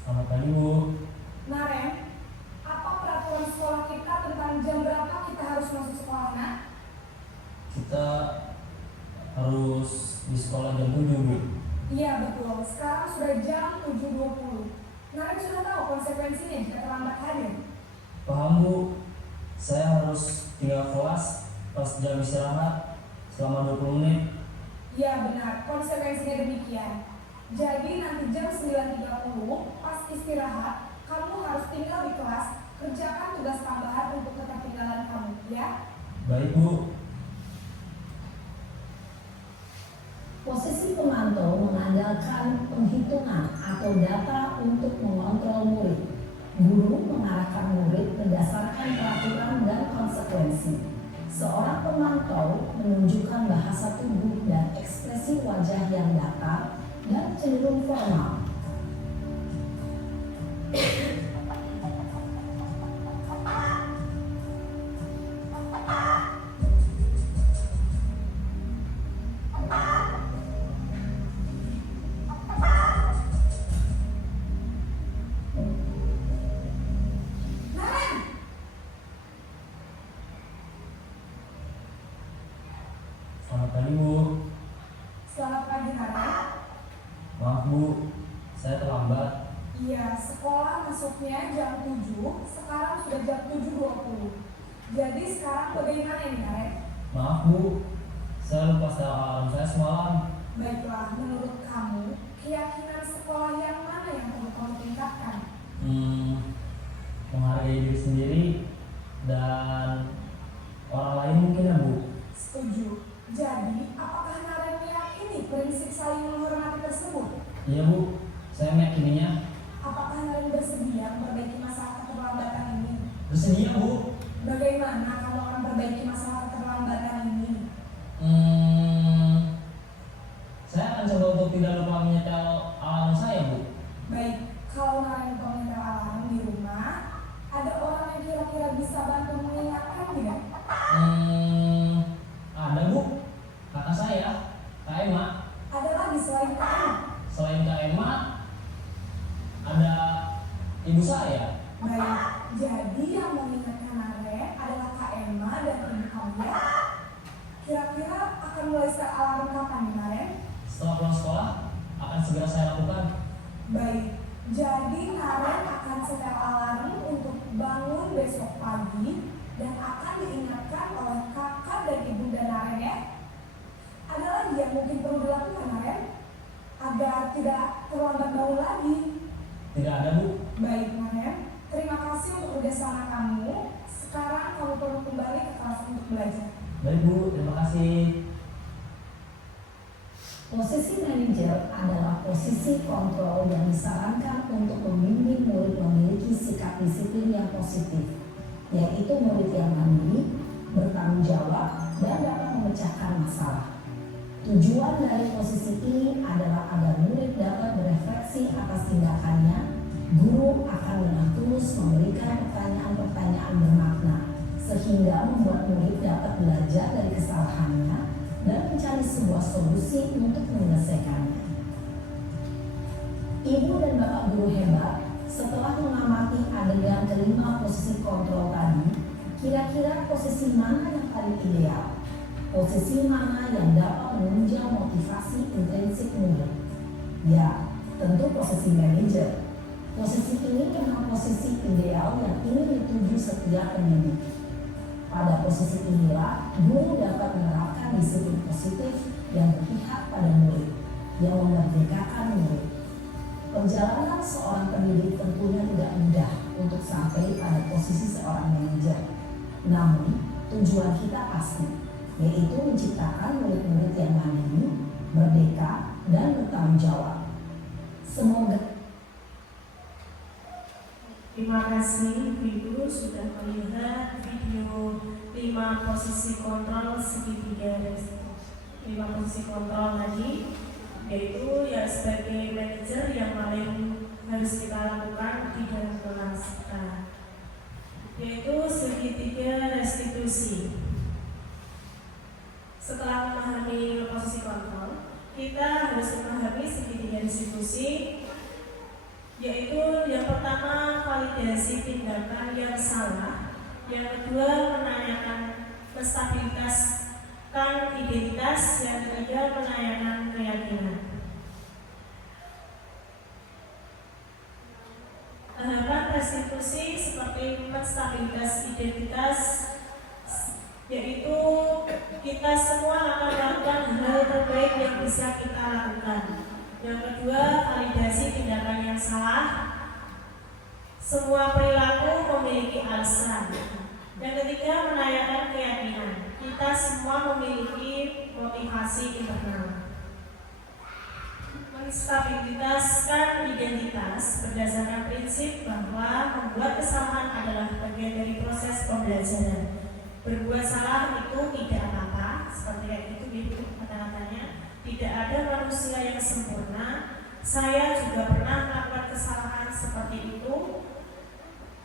Selamat pagi, Bu. Naren, apa peraturan sekolah kita tentang jam berapa kita harus masuk sekolah, nak? Kita harus di sekolah jam 7, Bu. Iya betul, sekarang sudah jam 7.20. Naren sudah tahu konsekuensinya jika terlambat hadir. Paham, Bu. Saya harus tinggal kelas pas jam istirahat selama 20 menit. Iya benar, konsekuensinya demikian. Jadi nanti jam 9.30 pas istirahat, kamu harus tinggal di kelas, kerjakan tugas tambahan untuk ketertinggalan kamu, ya? Baik, Bu. Posisi pemantau mengandalkan penghitungan atau data untuk mengontrol murid. Guru mengarahkan murid berdasarkan peraturan dan konsekuensi. Seorang pemantau menunjukkan bahasa tubuh dan ekspresi wajah yang datar dan cenderung formal. saya terlambat. Iya, sekolah masuknya jam 7, sekarang sudah jam 7.20. Jadi sekarang bagaimana ini, Naren? Maaf Bu, saya lupa setel alarm saya semalam. Baiklah, menurut kamu, keyakinan sekolah yang mana yang perlu kamu tingkatkan? Menghargai diri sendiri dan orang lain mungkin ya Bu. Setuju. Jadi, apakah Naren meyakini prinsip saling menghormati tersebut? Iya Bu, saya meyakininya. Apakah Naren bersedia memperbaiki masalah keterlambatan ini? Bersedia Bu. Bagaimana kamu akan memperbaiki masalah keterlambatan ini? Saya akan coba untuk tidak lupa menyetel alarm saya Bu. Baik, kalau Naren lupa menyetel alarm di rumah, ada orang yang kira-kira bisa bantu mengingatkan tidak? Ada Bu, kakak saya, Kak Emma. Ada lagi selain kamu? Selain Kak Emma, ada ibu saya. Baik, jadi yang mengingatkan Naren adalah Kak Emma dan ibu kamu ya? Kira-kira akan mulai setel alarm kapan nih, Naren? Setelah pulang sekolah, akan segera saya lakukan. Baik, jadi Naren akan setel alarm untuk bangun besok pagi dan akan diingatkan oleh kakak dan ibunda Naren ya. Ada lagi yang mungkin perlu dilakukan Naren agar tidak terlambat bangun lagi? Tidak ada Bu. Baik Naren, terima kasih untuk kerjasama kamu. Sekarang kamu perlu kembali ke kelas untuk belajar. Baik Bu, terima kasih. Posisi manajer adalah posisi kontrol yang disarankan untuk membimbing murid memiliki sikap disiplin yang positif, yaitu murid yang mandiri, bertanggung jawab, dan dapat memecahkan masalah. Tujuan dari posisi ini adalah agar murid dapat berefleksi atas tindakannya. Guru akan dengan tulus memberikan pertanyaan-pertanyaan bermakna, sehingga membuat murid dapat belajar dari kesalahannya dan mencari sebuah solusi untuk menyelesaikannya. Ibu dan bapak guru hebat, setelah mengamati adegan kelima posisi kontrol tadi, kira-kira posisi mana yang paling ideal? Posisi mana yang dapat menunjang motivasi intrinsik murid? Ya, tentu posisi manajer. Posisi ini memang posisi ideal yang ingin dituju setiap pendidik. Pada posisi inilah, guru dapat menerapkan disiplin positif yang berpihak pada murid, yang memerdekakan murid. Perjalanan seorang pendidik tentunya tidak mudah untuk sampai pada posisi seorang manajer. Namun, tujuan kita pasti, yaitu menciptakan murid-murid yang mandiri, merdeka, dan bertanggung jawab. Semoga. Terima kasih Ibu sudah melihat video 5 posisi kontrol segitiga dan 5 posisi kontrol tadi, yaitu ya sebagai manajer yang paling harus kita lakukan di dalam kelas kita, yaitu segitiga restitusi. Setelah memahami posisi kontrol, kita harus memahami segitiga restitusi, yaitu yang pertama validasi tindakan yang salah, yang kedua menanyakan menstabilitaskan identitas, yang ketiga menanyakan keyakinan. Tahapan restitusi seperti menstabilitas identitas, yaitu kita semua akan melakukan hal terbaik yang bisa kita lakukan. Yang kedua, validasi tindakan yang salah. Semua perilaku memiliki alasan. Yang ketiga, menanyakan keyakinan. Kita semua memiliki motivasi internal. Menstabilitaskan identitas berdasarkan prinsip bahwa membuat kesalahan adalah bagian dari proses pembelajaran. Berbuat salah itu tidak apa-apa, seperti itu kata-katanya. Tidak ada manusia yang sempurna. Saya juga pernah melakukan kesalahan seperti itu.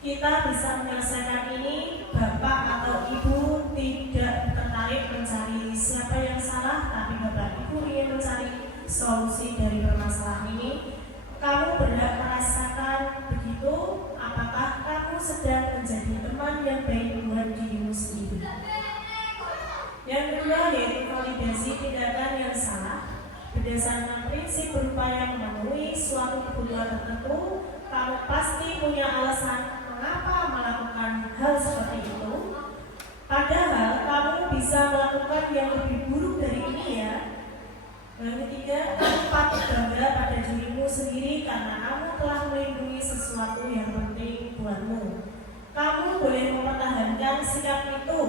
Kita bisa menyelesaikan ini. Bapak atau ibu tidak tertarik mencari siapa yang salah, tapi bapak ibu ingin mencari solusi dari permasalahan ini. Kamu berhak merasakan begitu. Apakah kamu sedang menjadi teman yang baik buat dirimu sendiri? Yang kedua yaitu validasi tindakan yang salah. berdasarkan prinsip berupaya memenuhi suatu kebutuhan tertentu, kamu pasti punya alasan mengapa melakukan hal seperti itu. Padahal kamu bisa melakukan yang lebih buruk dari ini ya. Yang ketiga, kamu patut bangga pada dirimu sendiri karena kamu telah melindungi sesuatu yang penting buatmu. Kamu boleh mempertahankan sikap itu,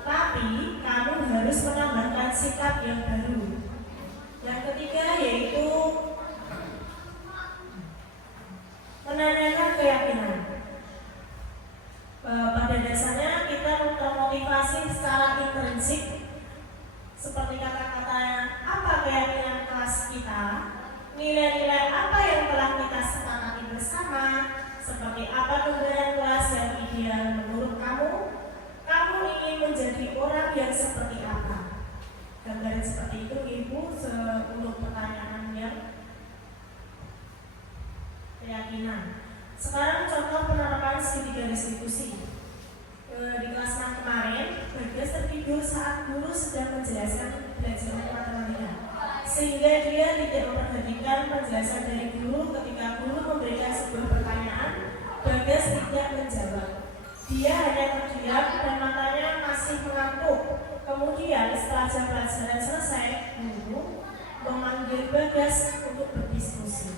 tapi kamu harus menambahkan sikap yang baru. Yang ketiga yaitu menanyakan keyakinan. Pada dasarnya kita termotivasi secara intrinsik, seperti kata-kata apa keyakinan kelas kita, nilai-nilai apa yang telah kita sepakati bersama, seperti apa kebenaran kelas yang ideal menurut kamu. Kamu ingin menjadi orang yang seperti apa? Gambaran seperti itu Ibu untuk pertanyaan yang keyakinan. Sekarang contoh penerapan segitiga distribusi. Di kelas 6 kemarin, Bagas tertidur saat guru sedang menjelaskan pelajaran matematika, sehingga dia tidak memperhatikan penjelasan dari guru. Ketika guru memberikan sebuah pertanyaan, Bagas tidak menjawab. Dia hanya terdiam dan matanya masih mengantuk. Kemudian setelah jam pelajaran selesai, guru memanggil Bagas untuk berdiskusi.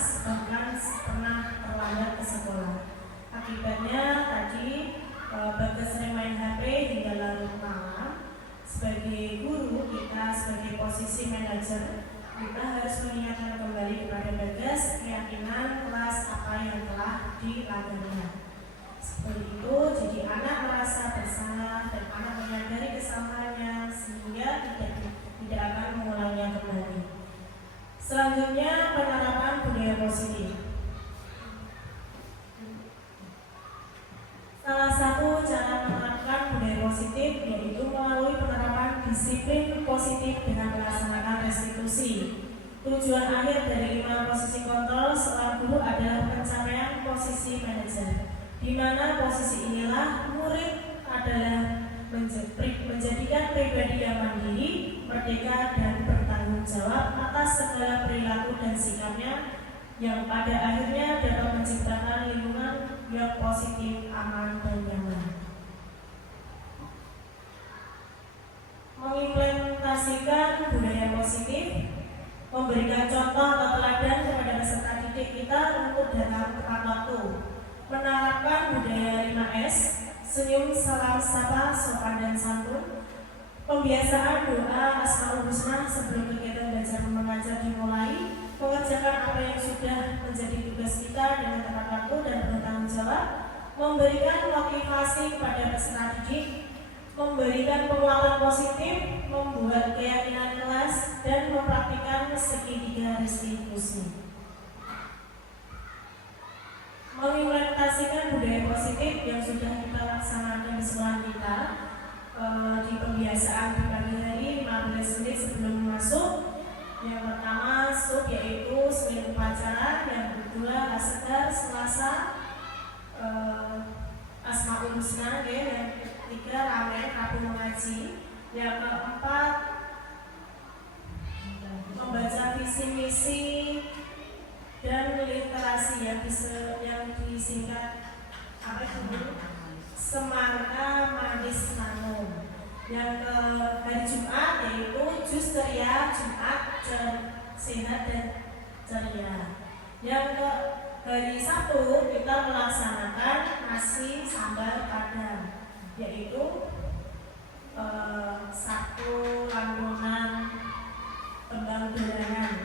kelas, bahkan pernah terlambat ke sekolah. Akibatnya tadi Bagas sering main HP hingga larut malam. Sebagai guru, kita sebagai posisi manajer, kita harus mengingatkan kembali kepada Bagas keyakinan kelas apa yang telah dilanggarnya. Seperti itu, jadi anak merasa bersalah dan anak menyadari kesalahannya sehingga tidak akan mengulanginya kembali. Selanjutnya, penerapan budaya positif. Salah satu cara menerapkan budaya positif yaitu melalui penerapan disiplin positif dengan melaksanakan restitusi. Tujuan akhir dari 5 posisi kontrol seorang guru adalah pencapaian posisi manajer, di mana posisi inilah murid adalah menjadikan pribadi yang mandiri, merdeka, dan bertanggung jawab atas segala perilaku dan sikapnya yang pada akhirnya dapat menciptakan lingkungan yang positif, aman, dan nyaman. Mengimplementasikan budaya positif, memberikan contoh atau teladan kepada peserta didik kita untuk datang tepat waktu, menerapkan budaya 5S, senyum, salam, sapa, sopan, dan santun, pembiasaan doa Asmaul Husna sebelum kegiatan belajar mengajar dimulai, mengerjakan apa yang sudah menjadi tugas kita dengan tepat waktu dan bertanggung jawab, memberikan motivasi kepada peserta didik, memberikan penguatan positif, membuat keyakinan kelas, dan mempraktikkan segitiga restitusi. Mengimplementasikan budaya positif yang sudah kita laksanakan di sekolah kita di pembiasaan di pagi hari 15 menit sebelum masuk. Yang pertama sub yaitu sebelum upacara, yang kedua Rasegar Selasa Asmaul Husna, yang ketiga Ramen Rabu mengaji, yang keempat membaca visi misi dan literasi yang disingkat apa itu? Semangka Manis Manum. Yang ke hari Jumat yaitu jus ceria Jumat sehat dan ceria. Yang ke hari Sabtu kita melaksanakan nasi sambal padang, yaitu Sabtu lantunan tembang dolangan.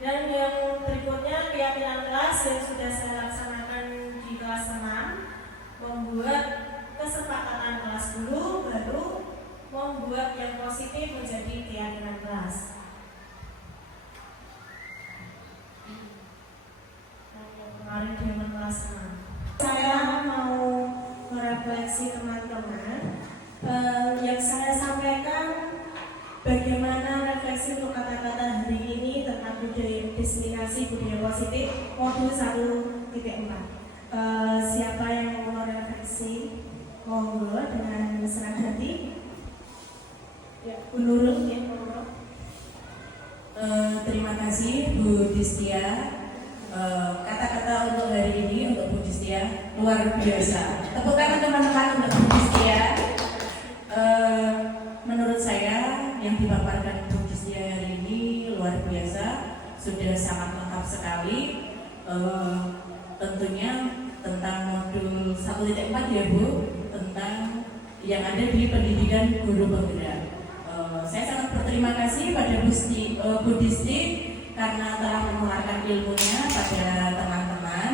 Dan yang berikutnya keyakinan kelas yang sudah saya laksanakan di kelas 6, membuat kesepakatan kelas dulu, baru membuat yang positif menjadi keyakinan kelas. Kemarin dengan kelas 6, saya mau merefleksi teman-teman. Yang saya sampaikan bagaimana refleksi untuk kata-kata hari ini tentang budaya diseminasi budaya positif modul 1.4. Siapa yang mau refleksi? Monggo dengan senang hati. Ya, Bu Nurul ya, monggo. Terima kasih Bu Distia. Kata-kata untuk hari ini untuk Bu Distia luar biasa. Tepuk tangan teman-teman untuk Bu Distia. Menurut saya yang dipaparkan Bu Distia hari ini luar biasa, sudah sangat lengkap sekali. Tentunya tentang modul 1.4 ya Bu, tentang yang ada di pendidikan guru penggerak. Saya sangat berterima kasih pada Bu Disti karena telah menularkan ilmunya pada teman-teman.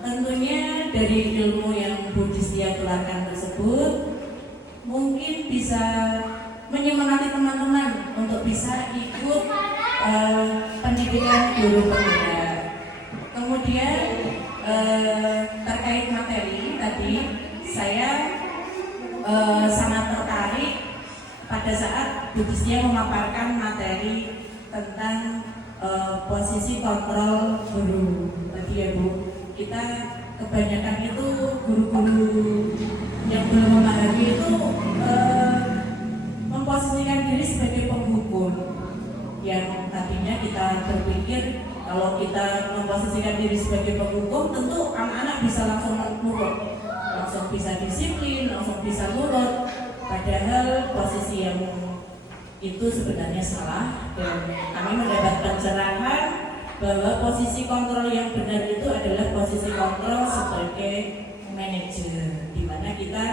Tentunya dari ilmu yang Bu Disti tularkan tersebut mungkin bisa menyemangati teman-teman untuk bisa ikut pendidikan guru penggerak. Kemudian terkait materi tadi, saya sangat tertarik pada saat Bu Distia memaparkan materi tentang posisi kontrol guru. Tadi ya Bu, kita kebanyakan itu guru-guru yang belum memahami itu memposisikan diri sebagai penghukum. Yang tadinya kita berpikir kalau kita memposisikan diri sebagai penghukum, tentu anak-anak bisa langsung nurut, langsung bisa disiplin, langsung bisa nurut. Padahal posisi yang itu sebenarnya salah, dan kami mendapat pencerahan bahwa posisi kontrol yang benar itu adalah posisi kontrol sebagai manajer, di mana kita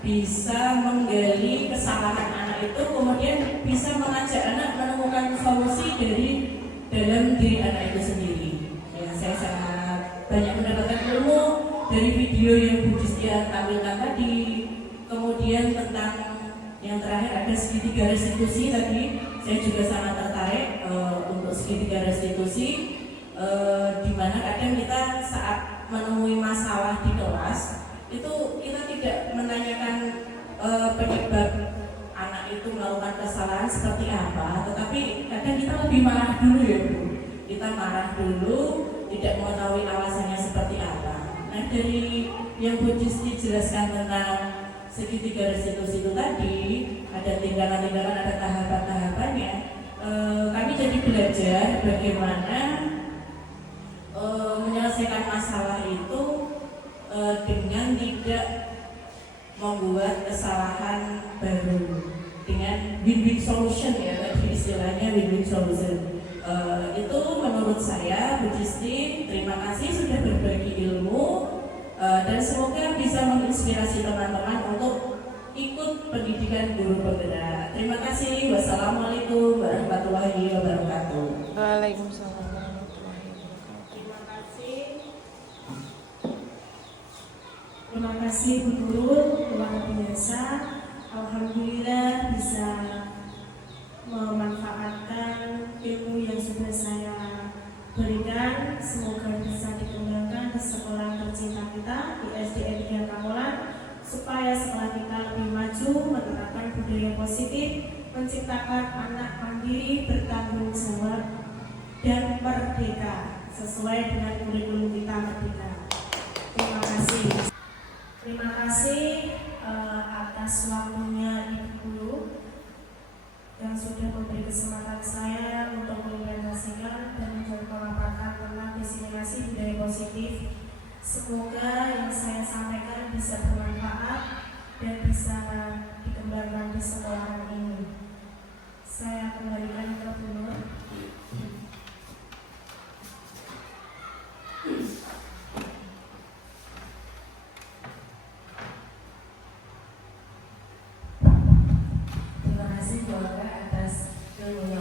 bisa menggali kesalahan anak itu, kemudian bisa mengajak anak menemukan solusi dari dalam diri anak itu sendiri. Ya, saya sangat banyak mendapatkan ilmu dari video yang Bu Distia tampilkan tadi. Kemudian tentang yang terakhir ada segitiga restitusi tadi, saya juga sangat tertarik untuk segitiga restitusi, di mana kadang kita saat menemui masalah di kelas itu kita tidak menanyakan penyebab anak itu melakukan kesalahan seperti apa, tetapi kadang kita lebih marah dulu ya Bu. Kita marah dulu, tidak mengetahui alasannya seperti apa. Nah, dari yang Bu Disti jelaskan tentang segitiga restitusi itu tadi, ada tindakan-tindakan, ada tahapan-tahapannya. Kami jadi belajar bagaimana menyelesaikan masalah itu dengan tidak membuat kesalahan baru, dengan win-win solution ya, tadi istilahnya win-win solution. Itu menurut saya Bu Disti, terima kasih sudah berbagi ilmu, dan semoga bisa menginspirasi teman-teman untuk ikut pendidikan guru penggerak. Terima kasih. Wassalamualaikum warahmatullahi wabarakatuh. Waalaikumsalam. Terima kasih Bu Guru, luar biasa. Alhamdulillah bisa memanfaatkan ilmu yang sudah saya berikan. Semoga bisa dikembangkan di sekolah tercinta kita di SDN Gia Kamolan, supaya sekolah kita lebih maju, menerapkan budaya positif, menciptakan anak mandiri, bertanggung jawab, dan merdeka sesuai dengan kurikulum kita merdeka. Terima kasih. Terima kasih atas waktunya Ibu Guru yang sudah memberi kesempatan saya untuk mengimplementasikan dan memaparkan tentang diseminasi budaya positif. Semoga yang saya sampaikan bisa bermanfaat dan bisa dikembangkan di sekolahan ini. Saya kembalikan ke Bu Nur. Terima kasih Bu Olga atas ilmunya